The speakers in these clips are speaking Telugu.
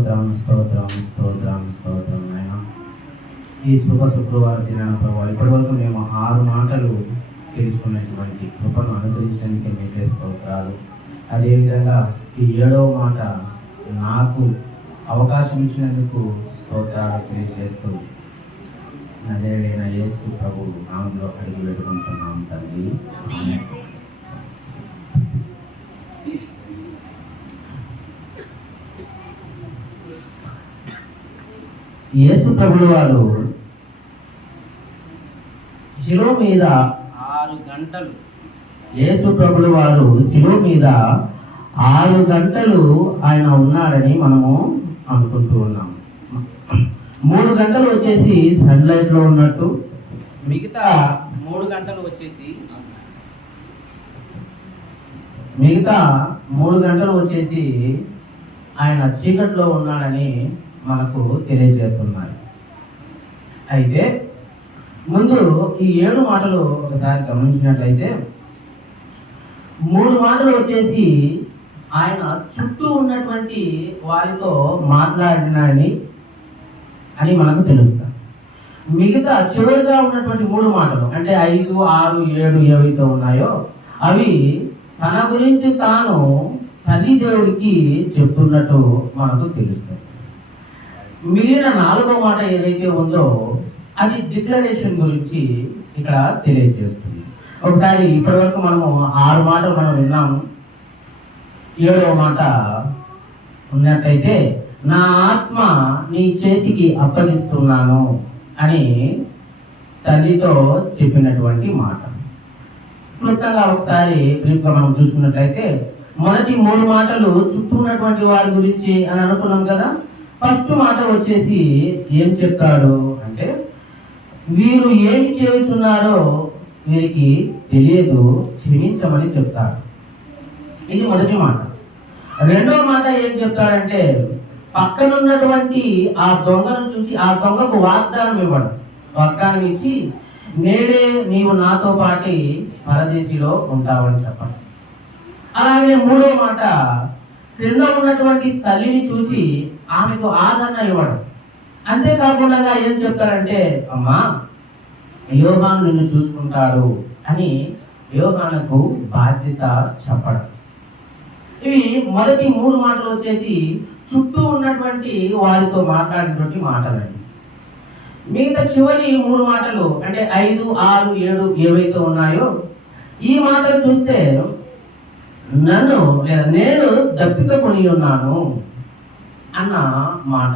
స్తోత్రం స్తోత్రం స్తోత్రం స్తోత్రం నాయన. ఈ శుక్రవారం దినాన ప్రభావ ఇప్పటి వరకు మేము 6 మాటలు తెలుసుకున్నటువంటి కృపను అనుసరించడానికి మీకే స్తోత్రాలు. అదేవిధంగా ఈ 7వ మాట నాకు అవకాశం ఇచ్చినందుకు స్తోత్రాలు తెలియజేస్తూ నజరేయుడైన యేసు ప్రభు నామములో అడిగి పెట్టుకుంటున్నాం తండ్రి. యేసు ప్రభుల వారు శిలువ మీద 6 గంటలు యేసు ప్రభుల వారు శిలువ మీద 6 గంటలు ఆయన ఉన్నాడని మనము అనుకుంటూ ఉన్నాము. 3 గంటలు వచ్చేసి సన్లైట్ లో ఉన్నట్టు, మిగతా 3 గంటలు వచ్చేసి ఆయన చీకట్లో ఉన్నాడని మనకు తెలియజేస్తున్నాయి. అయితే ముందు ఈ 7 మాటలు ఒకసారి గమనించినట్లయితే 3 మాటలు వచ్చేసి ఆయన చుట్టూ ఉన్నటువంటి వారితో మాట్లాడినాడని అని మనకు తెలుస్తుంది. మిగతా చివరిగా ఉన్నటువంటి 3 మాటలు అంటే 5, 6, 7 ఏవైతే ఉన్నాయో అవి తన గురించి తాను తల్లి దేవుడికి చెప్తున్నట్టు మనకు తెలుస్తుంది. మిగిలిన 4వ మాట ఏదైతే ఉందో అది డిక్లరేషన్ గురించి ఇక్కడ తెలియజేస్తుంది. ఒకసారి ఇప్పటి వరకు మనము 6 మాటలు మనం విన్నాము. 7వ మాట ఉన్నట్టయితే నా ఆత్మ నీ చేతికి అప్పగిస్తున్నాను అని తల్లితో చెప్పినటువంటి మాట. క్లుప్తంగా ఒకసారి బ్రీఫ్గా మనం చూసుకున్నట్లయితే మొదటి 3 మాటలు చుట్టూ ఉన్నటువంటి వారి గురించి అని అనుకున్నాం కదా. ఫస్ట్ మాట వచ్చేసి ఏం చెప్తాడు అంటే వీరు ఏమి చేస్తున్నారో వీరికి తెలియదు, క్షమించమని చెప్తాడు. ఇది మొదటి మాట. 2వ మాట ఏం చెప్తాడంటే పక్కనున్నటువంటి ఆ దొంగను చూసి ఆ దొంగకు వాగ్దానం ఇచ్చి నేడే నీవు నాతో పాటి పరదేశిలో ఉంటావని చెప్పండి. అలాగే 3వ మాట క్రింద ఉన్నటువంటి తల్లిని చూసి ఆమెకు ఆదరణ ఇవ్వడం. అంతేకాకుండా ఏం చెప్తారంటే అమ్మా యోహాను నిన్ను చూసుకుంటాడు అని యోహానుకు బాధ్యత చెప్పడం. ఇవి మొదటి 3 మాటలు వచ్చేసి చుట్టూ ఉన్నటువంటి వారితో మాట్లాడినటువంటి మాటలండి. మిగతా చివరి 3 మాటలు అంటే 5, 6, 7 ఏవైతే ఉన్నాయో ఈ మాటలు చూస్తే నేను దప్పిక కొని ఉన్నాను అన్న మాట.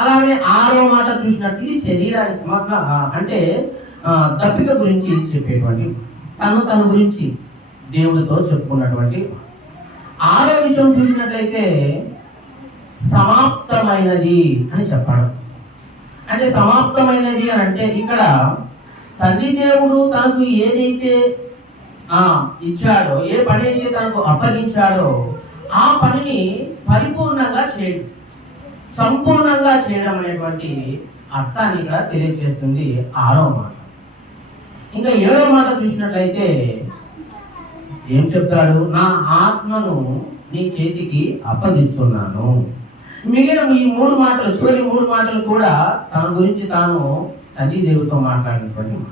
అలాగే 6వ మాట చూసినట్టు ఇది శరీరానికి అంటే దప్పిక గురించి చెప్పేటువంటి తన గురించి దేవుడితో చెప్పుకున్నటువంటి. 6వ విషయం చూసినట్లయితే సమాప్తమైనది అని చెప్పడం. అంటే సమాప్తమైనది అని అంటే ఇక్కడ తల్లి దేవుడు తనకు ఏదైతే ఇచ్చాడో, ఏ పని అయితే తనకు అప్పగించాడో ఆ పనిని పరిపూర్ణంగా చేయడం, సంపూర్ణంగా చేయడం అనేటువంటి అర్థాన్ని ఇక్కడ తెలియజేస్తుంది 6వ మాట. ఇంకా 7వ మాట చూసినట్లయితే ఏం చెప్తాడు? నా ఆత్మను నీ చేతికి అప్పగిస్తున్నాను. మిగిలిన ఈ 3 మాటలు, చివరి 3 మాటలు కూడా తన గురించి తాను తల్లి దేవుడితో మాట్లాడినటువంటి మాట.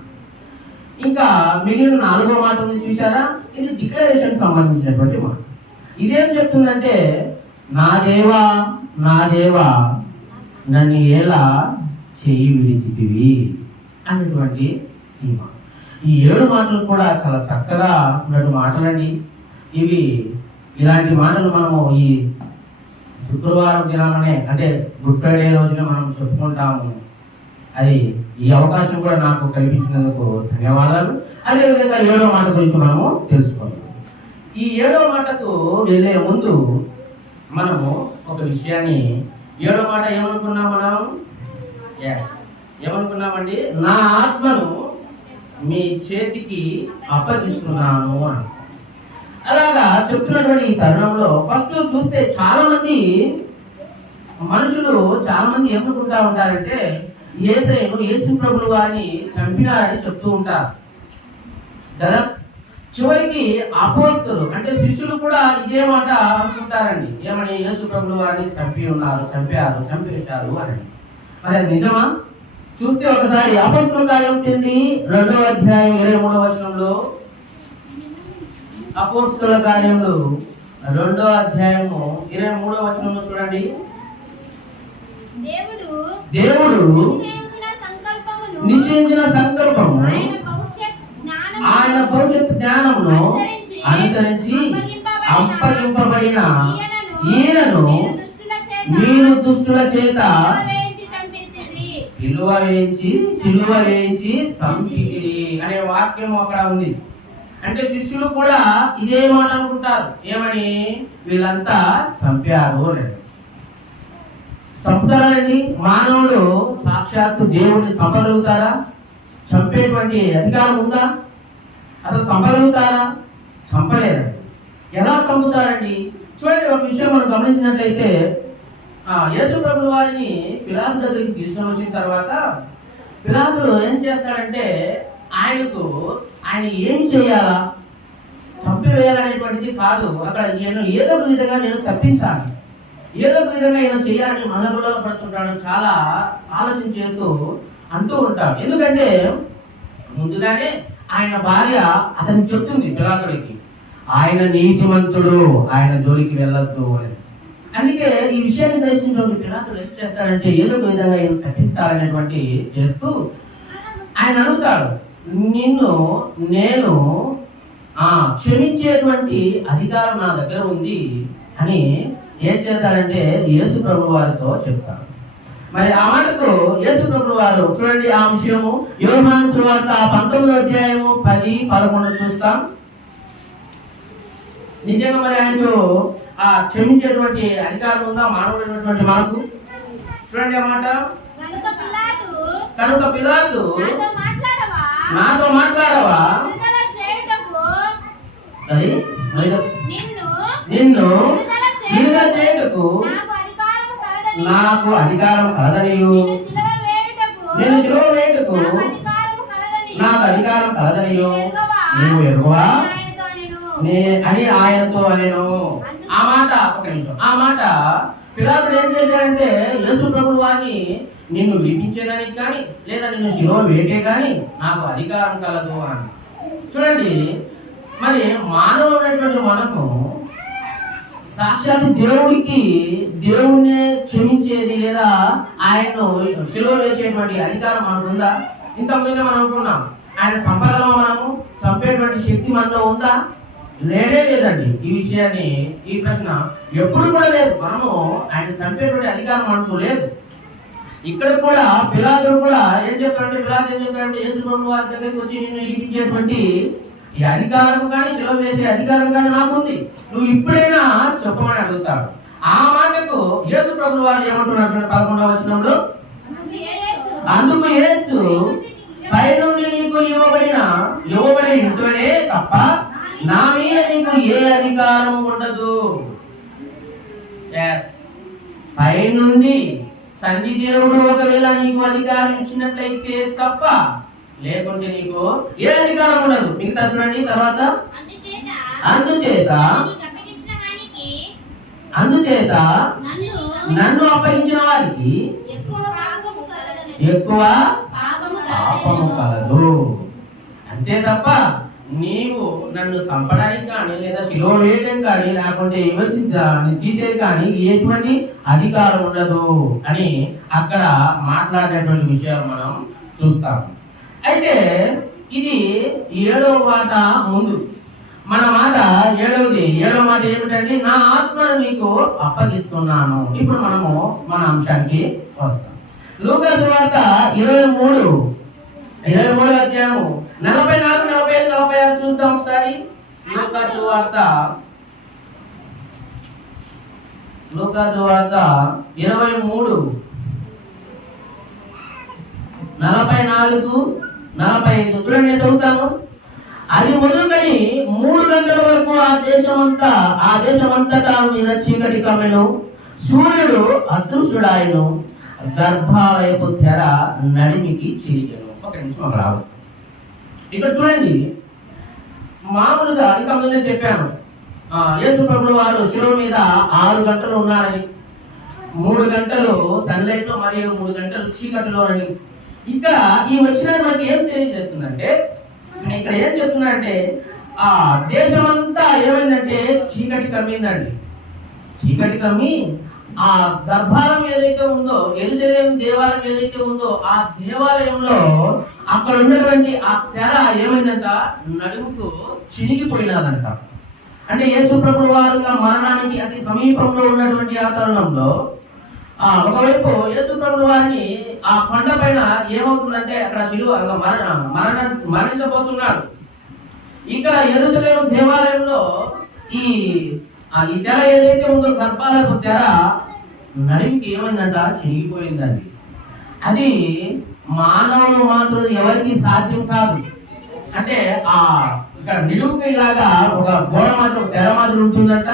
ఇంకా మిగిలిన 4వ మాట ఉంది చూసారా, ఇది డిక్లరేషన్ సంబంధించినటువంటి మాట. ఇదేం చెప్తుందంటే నా దేవా నన్ను ఎలా చెయ్యి విడిచితివి అనేటువంటి ఈ మాట. ఈ 7 మాటలు కూడా చాలా చక్కగా ఉన్నటువంటి మాటలండి. ఇలాంటి మాటలు మనము ఈ శుక్రవారం దినాలనే అంటే గుడ్ ఫ్రైడే రోజున మనం చెప్పుకుంటాము. అది ఈ అవకాశం కూడా నాకు కల్పించినందుకు ధన్యవాదాలు. అదేవిధంగా 7వ మాట గురించి మనము తెలుసుకుందాం. ఈ 7వ మాటకు వెళ్ళే ముందు మనము ఒక విషయాన్ని 7వ మాట ఏమనుకున్నాం మనం? ఏమనుకున్నామండి? నా ఆత్మను మీ చేతికి అప్పగిస్తున్నాను అని. అలాగా చెప్తున్నటువంటి ఈ తరుణంలో ఫస్ట్ చూస్తే చాలా మంది ఏమనుకుంటా ఉంటారంటే యేసు ప్రభువు వారిని చంపినారని చెప్తూ ఉంటారు కదా. చివరికి అపోస్తలు అంటే శిష్యులు కూడా ఇదే మాట అనుకుంటారండి. ఏమని? యేసు ప్రభువు వారిని చంపేశారు అని. మరి అది నిజమా? చూస్తే ఒకసారి అపోస్తలుల కార్యం 2వ అధ్యాయం 23వ వచనంలో, అపోస్తలుల కార్యములు 2వ అధ్యాయము 23వ వచనంలో చూడండి. దేవుడు నిశ్చయించిన సంకల్పము ఆయన భవిష్యత్ జ్ఞానమును అనుసరించి అప్పగింపబడిన ఈయనను మీరు దుష్టుల చేత సిలువ వేయించి చంపితిరి అనే వాక్యం అక్కడ ఉంది. అంటే శిష్యులు కూడా ఇదే మాట అనుకుంటారు. ఏమని? వీళ్ళంతా చంపారు అని. చంపుతారండి. మానవుడు సాక్షాత్తు దేవుడిని చంపగలుగుతారా? చంపేటువంటి అధికారం ఉందా? అసలు చంపగలుగుతారా? చంపలేదండి. ఎలా చంపుతారండి? చూడండి, ఒక విషయం మనం గమనించినట్లయితే, యేసు ప్రభువు వారిని పిలాతు దగ్గరికి తీసుకొని వచ్చిన తర్వాత పిలాతు ఏం చేస్తాడంటే, ఆయన ఏం చేయాలా, చంపివేయాలనేటువంటిది కాదు. అక్కడ ఏదో ఒక విధంగా నేను తప్పించాలి, ఏదో ఒక విధంగా ఈయన చేయాలని మనలో పడుతుంటాడు. చాలా ఆలోచన చేస్తూ అంటూ ఉంటాడు. ఎందుకంటే ముందుగానే ఆయన భార్య అతనికి చెప్తుంది పిలాతుడికి, ఆయన నీతిమంతుడు, ఆయన జోలికి వెళ్ళొద్దు అని. అందుకే ఈ విషయాన్ని గ్రహించినటువంటి పిలాతుడు ఏం చేస్తాడంటే, ఏదో ఒక విధంగా ఈయన తప్పించాలనేటువంటి చేస్తూ ఆయన అడుగుతాడు, నేను క్షమించేటువంటి అధికారం నా దగ్గర ఉంది అని ఏం చేస్తారంటే యేసు ప్రభువు వారితో చెప్తారు. మరి ఆ మాటకు యేసు ప్రభువు వారు చూడండి, ఆ విషయము యోహాను సువార్త 19వ అధ్యాయము 10, 11 చూస్తాం. నిజంగా మరి ఆయనకు ఆ క్షమించేటువంటి అధికారం ఉందా మానవుడైనటువంటి మనకు? చూడండి ఆ మాట. కనుక పిలాతు నాతో మాట్లాడవా, నిన్ను విడుదల చేయుటకు నాకు అధికారం కలదనియు, నేను శిలువ వేయుటకు నాకు అధికారం కలదనియు నీవు ఎరుగవా అని ఆయనతో అనెను. ఆ మాట ఒక నిమిషం. ఆ మాట పిలాతుడు ఏం చేశాడంటే, యేసు ప్రభువు వారిని నిన్ను విడిపించేదానికి కానీ లేదా నిన్ను శిలువ వేయటే కానీ నాకు అధికారం కలదు అని. చూడండి, మరి మానవుడైనటువంటి మనకు సాక్షాత్తు దేవుడిని క్షమించేది లేదా ఆయన్ను శిలువ వేసేటువంటి అధికారం మనకు ఉందా? ఇంతకుముందే మనం అనుకున్నాం, ఆయన సంపదలో మనము చంపేటువంటి శక్తి మనలో ఉందా? లేదండి. ఈ ప్రశ్న ఎప్పుడు కూడా లేదు. మనము ఆయన చంపేటువంటి అధికారం మనకు లేదు. ఇక్కడ కూడా పిలాతుడు కూడా ఏం చెప్తాడంటే యేసు ప్రభువు వారి దగ్గరికి వచ్చి నిన్ను ఇరికించేటువంటి ఈ అధికారం కానీ శిలువ వేసే అధికారం కానీ నాకుంది, నువ్వు ఇప్పుడైనా చెప్పమని అడుగుతాడు. ఆ మాటకు యేసు ప్రభువు వారు ఏమంటున్నారు? 11వ వచనంలో, అందుకు యేసు పైనుండి నీకు ఇవ్వబడి ఇంటనే తప్ప నా మీద నీకు ఏ అధికారం ఉండదు. పైనుండి తండ్రి దేవుడు ఒకవేళ నీకు అధికారం ఇచ్చినట్లయితే తప్ప, లేకుంటే నీకు ఏ అధికారం ఉండదు. మిగతా చూడండి తర్వాత, అందుచేత నన్ను అప్పగించిన వారికి ఎక్కువ పాపము కలదు. అంతే తప్ప నీవు నన్ను చంపడానికి కానీ లేదా శిలువ వేయడం కానీ లేకుంటే తీసేది కానీ ఎటువంటి అధికారం ఉండదు అని అక్కడ మాట్లాడేటువంటి విషయాలు మనం చూస్తాం. అయితే ఇది 7వ మాట ముందు. మన మాట 7వ మాట ఏమిటంటే, నా ఆత్మను నీకు అప్పగిస్తున్నాను. ఇప్పుడు మనము మన అంశానికి వస్తాం. లూకా సువార్త 23వ అధ్యాయము 44, 45, 46 చూద్దాం ఒకసారి. లూకా సువార్త 23, 44, 45 చూడండి, నేను చదువుతాను. అది మొదలుకొని 3 గంటల వరకు ఆ దేశమంతటా మీద చీకటి కమ్మెను, సూర్యుడు అదృశ్యుడాయను, గర్భాలయపు తెర నడిమికి చిరిగెను. ఒక నిమిషం రావు. ఇక్కడ చూడండి, మామూలుగా ఇంకా ముందే చెప్పాను, యేసు ప్రభువు వారు శిలువ మీద 6 గంటలు ఉన్నారని, 3 గంటలు సన్లైట్ లో మరియు 3 గంటలు చీకటిలో అని. ఇక్కడ ఈ వచ్చిన మనకి ఏం తెలియజేస్తుందంటే, ఇక్కడ ఏం చెప్తున్నారంటే ఆ దేశమంతా ఏమైందంటే చీకటి కమ్మిందండి. చీకటి కమ్మి ఆ గర్భాలయం ఏదైతే ఉందో, యెరూషలేము దేవాలయం ఏదైతే ఉందో, ఆ దేవాలయంలో అక్కడ ఉన్నటువంటి ఆ తెర ఏమైందంట, నడుముకు చినిగిపోయినదంట. అంటే యేసు ప్రభువు వారు మరణానికి అతి సమీపంలో ఉన్నటువంటి ఆ తరుణంలో ఒకవైపు యేసు ప్రభువు వారిని ఆ కొండ పైన ఏమవుతుందంటే అక్కడ శిలువ మరణించబోతున్నాడు. ఇక్కడ యెరూషలేము దేవాలయంలో ఈ తెర ఏదైతే ఉందో, గర్భాలకు తెర నడికి ఏమైందంట, చిరిగిపోయిందండి. అది మానవులు మాత్రం ఎవరికి సాధ్యం కాదు. అంటే ఇక్కడ నిలువుకి ఇలాగా ఒక గోడ మాత్రం తెర మాత్రం ఉంటుందంట.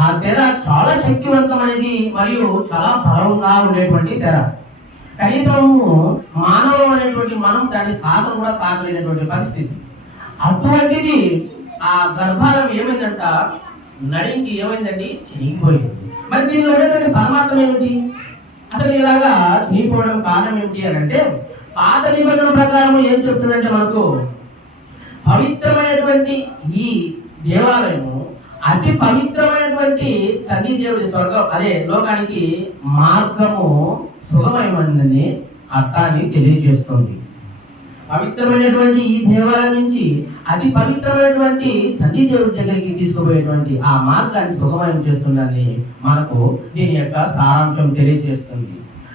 ఆ తెర చాలా శక్తివంతమైనది మరియు చాలా బలంగా ఉండేటువంటి తెర. కనీసం మానవం అనేటువంటి మనం దాన్ని కూడా తాకలేనటువంటి పరిస్థితి. అటువంటిది ఆ గర్భాలం ఏమైందంట, నడికి ఏమైందండి, చినిగిపోయింది. మరి దీనిలో ఉన్నటువంటి పరమాత్మ ఏమిటి, అసలు ఇలాగా చినిగిపోవడం కారణం ఏమిటి అని అంటే, పాత నిబంధన ప్రకారం ఏం చెప్తుందంటే, మనకు పవిత్రమైనటువంటి ఈ దేవాలయము అతి పవిత్రమైనటువంటి తండ్రి దేవుడి స్వర్గం, అదే లోకానికి మార్గము సుగమమైనదని అర్థాన్ని తెలియజేస్తుంది. పవిత్రమైనటువంటి ఈ దేవాలయం నుంచి అతి పవిత్రమైనటువంటి తండ్రి దేవుడి దగ్గరికి తీసుకుపోయేటువంటి ఆ మార్గాన్ని సుగమయం చేస్తుందని మనకు దీని యొక్క సారాంశం తెలియజేస్తుంది.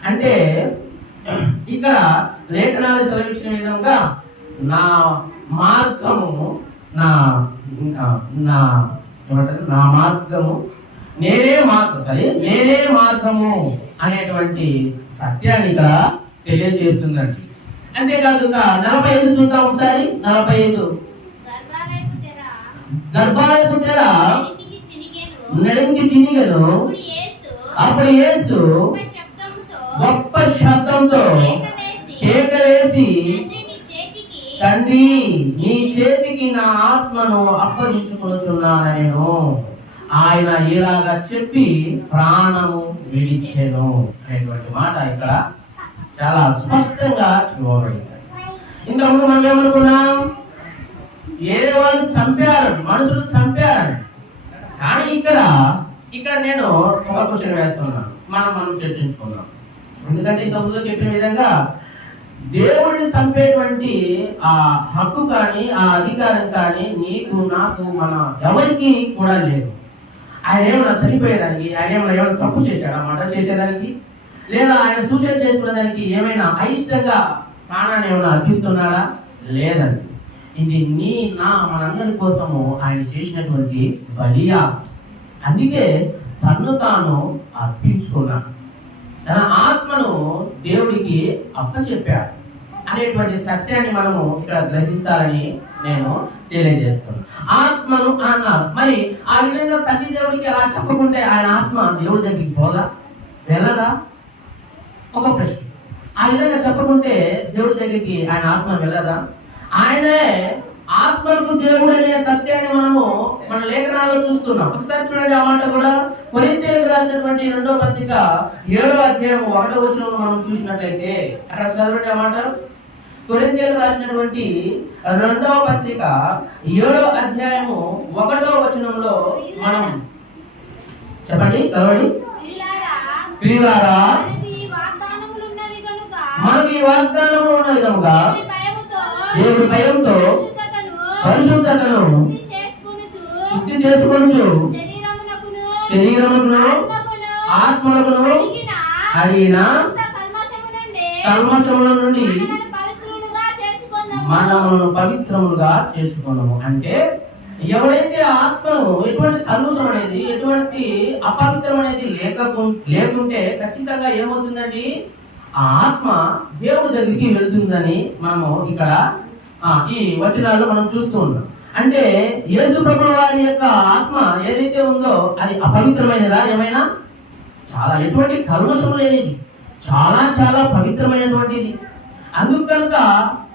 అంటే ఇక్కడ లేఖనాలు సెలవిచ్చిన విధంగా నా మార్గము నా మార్గము నేనే మార్గము అనేటువంటి సత్యాన్ని ఇక్కడ తెలియజేస్తుందండి. అంతేకాదు 45 చూద్దాం ఒకసారి. 45 గర్భాలయపు తెర నడిమికి చినిగెను. అప్పుడు యేసు గొప్ప శబ్దంతో కేక వేసి, తండ్రి నీ చేతికి నా ఆత్మను అప్పగించుకొనుచున్నాను నేను. ఆయన ఇలాగా చెప్పి ప్రాణము విడిచెను అనేటువంటి మాట ఇక్కడ చాలా స్పష్టంగా చూడబడింది. ఇంతకుముందు మనం ఏమనుకున్నాం, వేరే వాళ్ళు చంపారు, మనుషులు చంపారు. కానీ ఇక్కడ నేను ఒక క్వశ్చన్ వేస్తున్నాను, మనం చర్చించుకున్నాం. ఎందుకంటే ఇంతకుముందుగా చెప్పిన విధంగా దేవుడిని చంపేటువంటి ఆ హక్కు కానీ ఆ అధికారం కానీ నీకు నాకు మన ఎవరికి కూడా లేదు. ఆయన ఏమైనా చనిపోయేదానికి, ఆయన ఏమైనా తప్పు చేశాడా మర్డర్ చేసేదానికి, లేదా ఆయన సూసైడ్ చేసుకునేదానికి ఏమైనా అయిష్టంగా ప్రాణాన్ని ఏమైనా అర్పిస్తున్నాడా? లేదండి. ఇది మనందరి కోసము ఆయన చేసినటువంటి బలియా. అందుకే తను తాను అర్పించుకున్నాడు, తన ఆత్మను దేవుడికి అప్పచెప్పాడు అనేటువంటి సత్యాన్ని మనము ఇక్కడ గ్రహించాలని నేను తెలియజేస్తున్నాను. ఆత్మను అన్నారు. మరి ఆ విధంగా తల్లి దేవుడికి అలా చెప్పకుంటే ఆయన ఆత్మ దేవుడి దగ్గరికి పోదా, వెళ్ళదా? ఒక ప్రశ్న. ఆ విధంగా చెప్పకుంటే దేవుడి దగ్గరికి ఆయన ఆత్మ వెళ్ళదా? ఆయనే ఆత్మలకు దేవుడు అనే సత్యాన్ని మన లేఖనాల్లో చూస్తున్నాం. ఒకసారి చూడండి ఆ మాట కూడా. కొరింథీయులకు రాసినటువంటి 2వ పత్రిక 7వ అధ్యాయం 1వ వచనంలో మనం చూసినట్లయితే అక్కడ చదవండి ఆ మాట. కొరింథీయులకు రాసినటువంటి 2వ పత్రిక 7వ అధ్యాయము 1వ వచనంలో మనం చెప్పండి, చదవండి. ప్రియులారా, మనకు ఈ వాగ్దానములు ఉన్న విధముగా దేవుడి భయంతో పరిశుద్ధతను శుద్ధి చేసుకొనుచు శరీరమును ఆత్మలను అడిగిన కల్మషముల నుండి మనము పవిత్రములుగా చేసుకున్నాము. అంటే ఎవడైతే ఆత్మను ఎటువంటి కల్మషం అనేది, ఎటువంటి అపవిత్రం అనేది లేకుంటే ఖచ్చితంగా ఏమవుతుందండి, ఆ ఆత్మ దేవుడి దగ్గరికి వెళ్తుందని మనము ఇక్కడ ఈ వచనాల్లో మనం చూస్తూ ఉన్నాం. అంటే యేసు ప్రభువు వారి యొక్క ఆత్మ ఏదైతే ఉందో అది అపవిత్రమైనదా? ఏమైనా చాలా ఎటువంటి కల్మషం లేనిది, చాలా చాలా పవిత్రమైనటువంటిది. అందుకు కనుక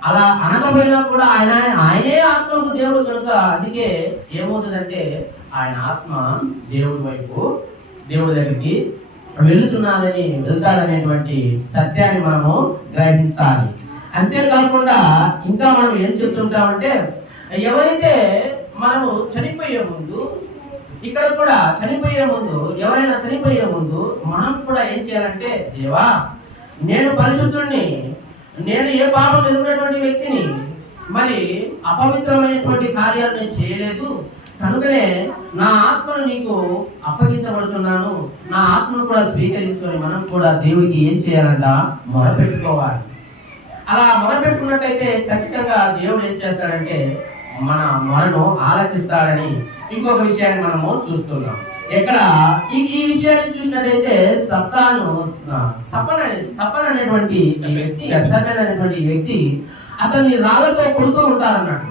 అలా అనకపోయినా కూడా ఆయనే ఆత్మకు దేవుడు కనుక అందుకే ఏమవుతుందంటే ఆయన ఆత్మ దేవుడి వైపు దేవుడి దగ్గరికి వెళ్తాడనేటువంటి సత్యాన్ని మనము గ్రహించాలి. అంతేకాకుండా ఇంకా మనం ఏం చెప్తుంటామంటే ఎవరైతే మనము చనిపోయే ముందు ఇక్కడ కూడా ఎవరైనా చనిపోయే ముందు మనం కూడా ఏం చేయాలంటే దేవా నేను పరిశుద్ధుడిని, నేను ఏ పాపం ఎదుగునటువంటి వ్యక్తిని, మరి అపవిత్రమైనటువంటి కార్యాలు నేను చేయలేదు కనుకనే నా ఆత్మను నీకు అప్పగించబడుతున్నాను, నా ఆత్మను కూడా స్వీకరించుకొని మనం కూడా దేవుడికి ఏం చేయాలంట మొరపెట్టుకోవాలి. అలా మొరపెట్టుకున్నట్టయితే ఖచ్చితంగా దేవుడు ఏం చేస్తాడంటే మన మొరను ఆలకిస్తాడని ఇంకొక విషయాన్ని మనము చూస్తున్నాం. ఎక్కడ ఈ విషయాన్ని చూసినట్టయితే స్తపన అనేటువంటి వ్యక్తి అతన్ని రాళ్ళతో కొడుతూ ఉంటారన్నట్టు.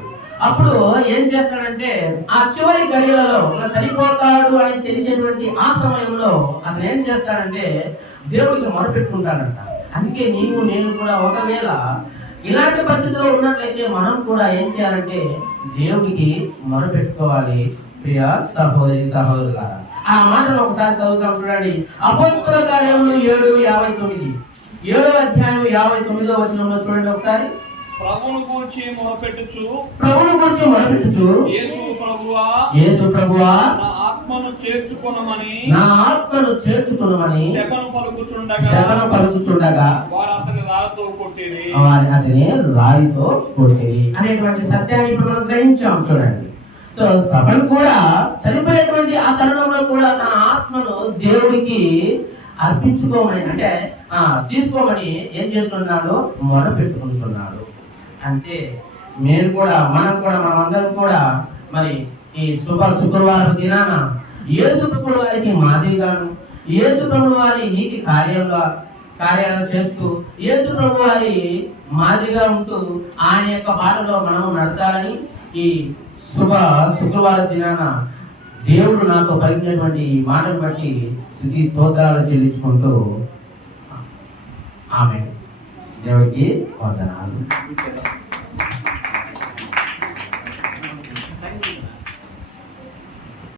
అప్పుడు ఏం చేస్తాడంటే ఆ చివరి గడియలలో చనిపోతాడు అని తెలిసేటువంటి ఆ సమయంలో అతను ఏం చేస్తాడంటే దేవుడికి మొరపెట్టుకుంటాడంట. అందుకే నేను కూడా ఒకవేళ ఇలాంటి పరిస్థితిలో ఉన్నట్లయితే మనం కూడా ఏం చేయాలంటే దేవుడికి మొరపెట్టుకోవాలి. ప్రియ సహోదరి సహోదరులారా, ఆ మాటను ఒకసారి చదువుతాం చూడండి. అపోస్తలుల కార్యములు 7:59 7వ అధ్యాయం 59వ వచనంలో చూడండి ఒకసారి. ప్రభువును గూర్చి మొరపెట్టుచు యేసు ప్రభువా నా ఆత్మను చేర్చుకొనమని స్టెఫను పలుకుచుండగా వారు అతని రాయితో కొట్టిరి అనేటువంటి సత్యాన్ని ఇప్పుడు మనం గ్రహించాం చూడండి. సో స్టెఫను కూడా చనిపోయేటువంటి ఆ తరుణంలో కూడా తన ఆత్మను దేవుడికి అర్పించుకోమని అంటే తీసుకోమని ఏం చేస్తున్నాడు, మొర పెట్టుకుంటున్నాడు. అంటే మనమందరం కూడా మరి ఈ శుక్రవారం దినాన యేసు ప్రభువు వారికి మాదిరిగాను, యేసు ప్రభువు వారి నీతి కార్యాలు చేస్తూ, యేసు ప్రభు వారి మాదిరిగా ఉంటూ ఆయన యొక్క బాటలో మనము నడచాలని ఈ శుక్రవారం దినాన దేవుడు నాతో పలికినటువంటి ఈ మాటను బట్టి స్తుతి స్తోత్రాలు చెల్లించుకుంటూ ఆమేన్. దేవుడికి వందనాలు.